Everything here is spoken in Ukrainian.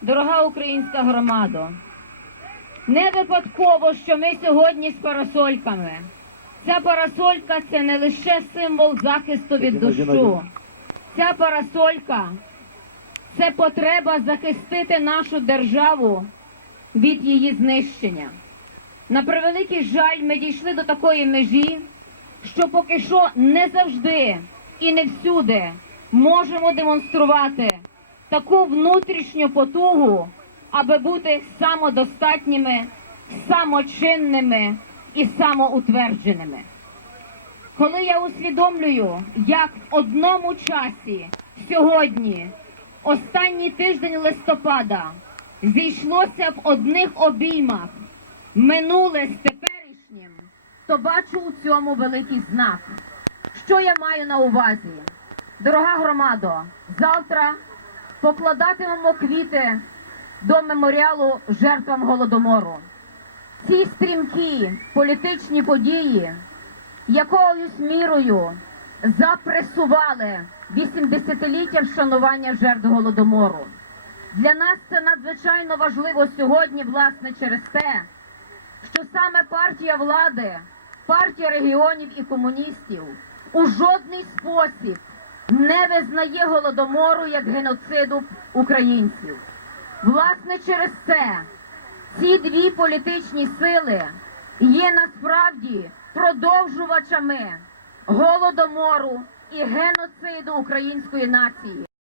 Дорога українська громадо, не випадково, що ми сьогодні з парасольками. Ця парасолька це не лише символ захисту від дощу. Ця парасолька це потреба захистити нашу державу від її знищення. На превеликий жаль, ми дійшли до такої межі, що поки що не завжди і не всюди можемо демонструвати таку внутрішню потугу, аби бути самодостатніми, самочинними і самоутвердженими. Коли я усвідомлюю, як в одному часі сьогодні, останній тиждень листопада, зійшлося в одних обіймах минуле з теперішнім, то бачу у цьому великий знак. Що я маю на увазі? Дорога громадо, завтра покладатимемо квіти до меморіалу жертвам голодомору. Ці стрімкі політичні події якоюсь мірою запресували 80-ліття вшанування жертв голодомору. Для нас це надзвичайно важливо сьогодні, власне, через те, що саме партія влади, партія регіонів і комуністів у жодний спосіб не визнає голодомору як геноциду українців. Власне, через це ці дві політичні сили є насправді продовжувачами голодомору і геноциду української нації.